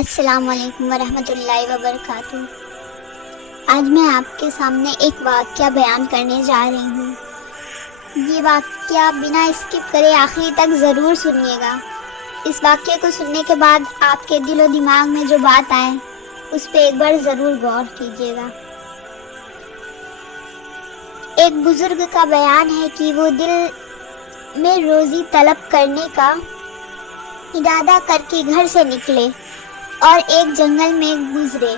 السلام علیکم ورحمۃ اللہ وبرکاتہ۔ آج میں آپ کے سامنے ایک واقعہ بیان کرنے جا رہی ہوں۔ یہ واقعہ بنا اسکپ کرے آخری تک ضرور سنیے گا۔ اس واقعے کو سننے کے بعد آپ کے دل و دماغ میں جو بات آئے اس پہ ایک بار ضرور غور کیجیے گا۔ ایک بزرگ کا بیان ہے کہ وہ دل میں روزی طلب کرنے کا ارادہ کر کے گھر سے نکلے اور ایک جنگل میں گزرے۔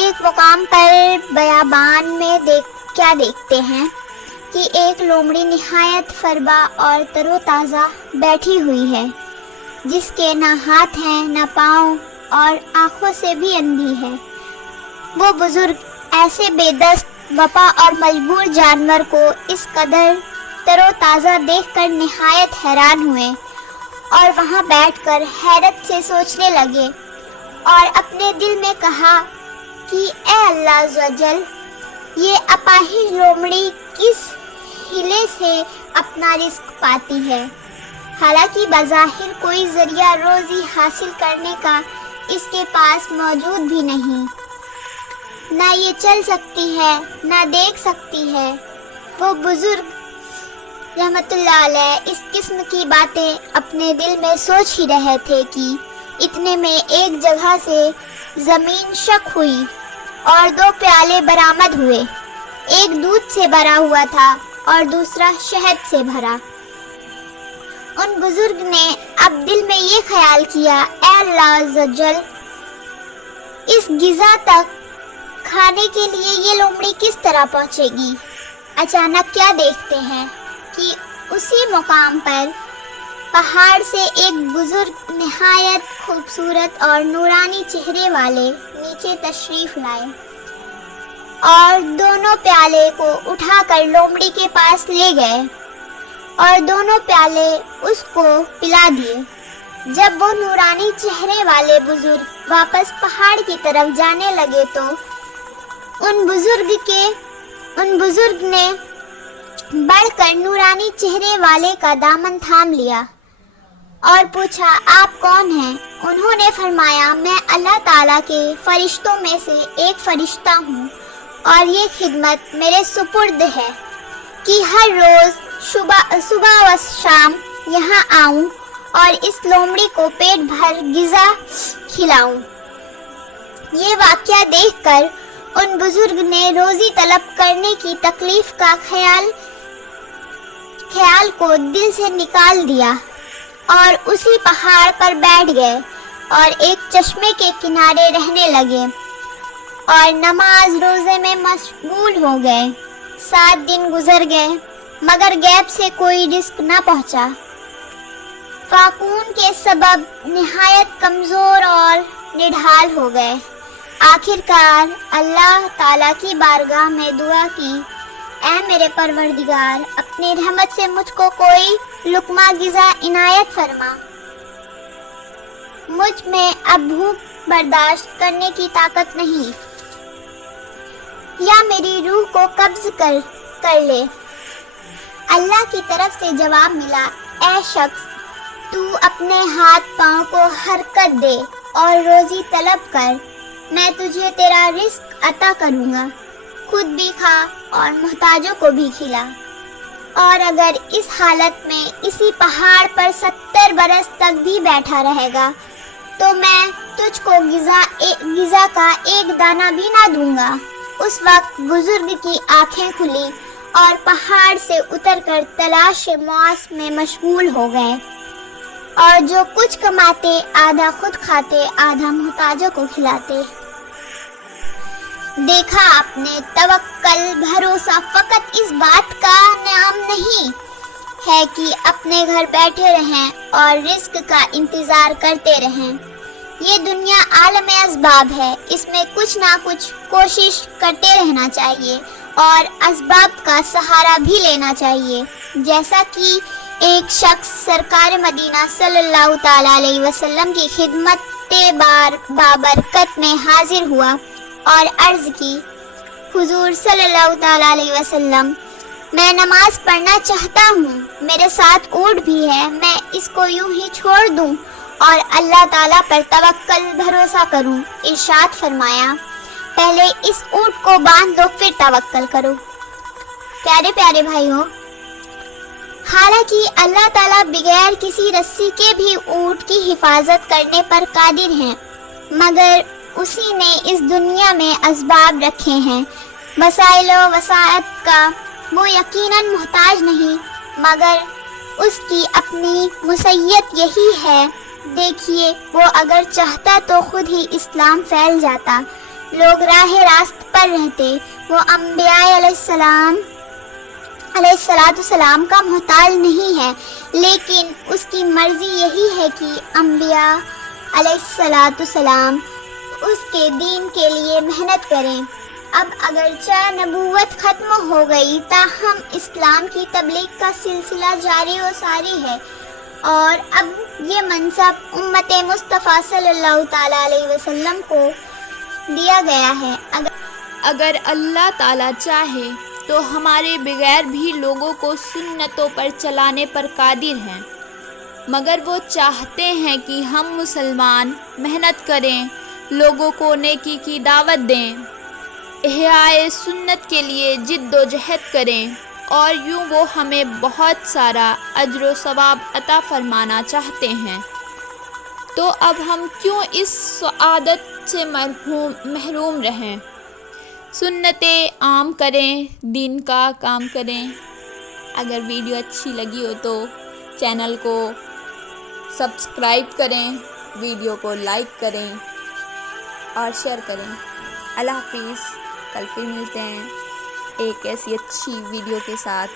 ایک مقام پر بیابان میں کیا دیکھتے ہیں کہ ایک لومڑی نہایت فربا اور تر و تازہ بیٹھی ہوئی ہے، جس کے نہ ہاتھ ہیں نہ پاؤں اور آنکھوں سے بھی اندھی ہے۔ وہ بزرگ ایسے بے دست وپا اور مجبور جانور کو اس قدر تر و تازہ دیکھ کر نہایت حیران ہوئے اور وہاں بیٹھ کر حیرت سے سوچنے لگے اور اپنے دل میں کہا کہ اے اللہ عز و جل، یہ اپاہج لومڑی کس ہیلے سے اپنا رزق پاتی ہے؟ حالانکہ بظاہر کوئی ذریعہ روزی حاصل کرنے کا اس کے پاس موجود بھی نہیں، نہ یہ چل سکتی ہے نہ دیکھ سکتی ہے۔ وہ بزرگ رحمت اللہ علیہ اس قسم کی باتیں اپنے دل میں سوچ ہی رہے تھے کہ اتنے میں ایک جگہ سے زمین شق ہوئی اور دو پیالے برآمد ہوئے۔ ایک دودھ سے بھرا ہوا تھا اور دوسرا شہد سے بھرا۔ ان بزرگ نے اب دل میں یہ خیال کیا، اے اللہ عز و جل، اس غذا تک کھانے کے لیے یہ لومڑی کس طرح پہنچے گی؟ اچانک کیا دیکھتے ہیں کہ اسی مقام پر پہاڑ سے ایک بزرگ نہایت خوبصورت اور نورانی چہرے والے نیچے تشریف لائے اور دونوں پیالے کو اٹھا کر لومڑی کے پاس لے گئے اور دونوں پیالے اس کو پلا دیے۔ جب وہ نورانی چہرے والے بزرگ واپس پہاڑ کی طرف جانے لگے تو ان بزرگ نے بڑھ کر نورانی چہرے والے کا دامن تھام لیا اور پوچھا، آپ کون ہیں؟ انہوں نے فرمایا، میں اللہ تعالیٰ کے فرشتوں میں سے ایک فرشتہ ہوں اور یہ خدمت میرے سپرد ہے کہ ہر روز صبح و شام یہاں آؤں اور اس لومڑی کو پیٹ بھر غذا کھلاؤں۔ یہ واقعہ دیکھ کر ان بزرگ نے روزی طلب کرنے کی تکلیف کا خیال کو دل سے نکال دیا اور اسی پہاڑ پر بیٹھ گئے اور ایک چشمے کے کنارے رہنے لگے اور نماز روزے میں مشغول ہو گئے۔ 7 دن گزر گئے مگر غیب سے کوئی رزق نہ پہنچا۔ فاقون کے سبب نہایت کمزور اور نڈھال ہو گئے۔ آخرکار اللہ تعالیٰ کی بارگاہ میں دعا کی، اے میرے پروردگار، اپنی رحمت سے مجھ کو کوئی لقمہ غذا عنایت فرما۔ مجھ میں اب بھوک برداشت کرنے کی طاقت نہیں، یا میری روح کو قبض کر لے۔ اللہ کی طرف سے جواب ملا، اے شخص، تو اپنے ہاتھ پاؤں کو حرکت دے اور روزی طلب کر، میں تجھے تیرا رزق عطا کروں گا، خود بھی کھا اور محتاجوں کو بھی کھلا۔ اور اگر اس حالت میں اسی پہاڑ پر 70 برس تک بھی بیٹھا رہے گا تو میں تجھ کو غذا کا ایک دانہ بھی نہ دوں گا۔ اس وقت بزرگ کی آنکھیں کھلی اور پہاڑ سے اتر کر تلاش معاش میں مشغول ہو گئے اور جو کچھ کماتے آدھا خود کھاتے آدھا محتاجوں کو کھلاتے۔ دیکھا آپ نے، توکل، بھروسہ فقط اس بات کا نام نہیں ہے کہ اپنے گھر بیٹھے رہیں اور رزق کا انتظار کرتے رہیں۔ یہ دنیا عالم اسباب ہے، اس میں کچھ نہ کچھ کوشش کرتے رہنا چاہیے اور اسباب کا سہارا بھی لینا چاہیے۔ جیسا کہ ایک شخص سرکار مدینہ صلی اللہ تعالیٰ علیہ وسلم کی خدمت بابرکت میں حاضر ہوا اور عرض کی، حضور صلی اللہ تعالیٰ علیہ وسلم، میں نماز پڑھنا چاہتا ہوں، میرے ساتھ اونٹ بھی ہے، میں اس کو یوں ہی چھوڑ دوں اور اللہ تعالیٰ پر توکل بھروسہ کروں۔ ارشاد فرمایا پہلے اس اونٹ کو باندھ دو پھر توکل کرو۔ پیارے پیارے بھائیوں، حالانکہ اللہ تعالیٰ بغیر کسی رسی کے بھی اونٹ کی حفاظت کرنے پر قادر ہیں، مگر اسی نے اس دنیا میں اسباب رکھے ہیں، وسائل و وسائط کا وہ یقیناً محتاج نہیں، مگر اس کی اپنی مسیت یہی ہے۔ دیکھیے وہ اگر چاہتا تو خود ہی اسلام پھیل جاتا، لوگ راہ راست پر رہتے، وہ انبیاء علیہ السلام کا محتاج نہیں ہے، لیکن اس کی مرضی یہی ہے کہ انبیاء علیہ السلام اس کے دین کے لیے محنت کریں۔ اب اگرچہ نبوت ختم ہو گئی تاہم اسلام کی تبلیغ کا سلسلہ جاری و ساری ہے، اور اب یہ منصب امت مصطفیٰ صلی اللہ تعالیٰ علیہ وسلم کو دیا گیا ہے۔ اگر اللہ تعالیٰ چاہے تو ہمارے بغیر بھی لوگوں کو سنتوں پر چلانے پر قادر ہیں، مگر وہ چاہتے ہیں کہ ہم مسلمان محنت کریں، لوگوں کو نیکی کی دعوت دیں، احیاء سنت کے لیے جد و جہد کریں، اور یوں وہ ہمیں بہت سارا اجر و ثواب عطا فرمانا چاہتے ہیں۔ تو اب ہم کیوں اس سعادت سے محروم رہیں؟ سنتیں عام کریں، دین کا کام کریں۔ اگر ویڈیو اچھی لگی ہو تو چینل کو سبسکرائب کریں، ویڈیو کو لائک کریں اور شیئر کریں۔ اللہ حافظ، کل پھر ملتے ہیں ایک ایسی اچھی ویڈیو کے ساتھ۔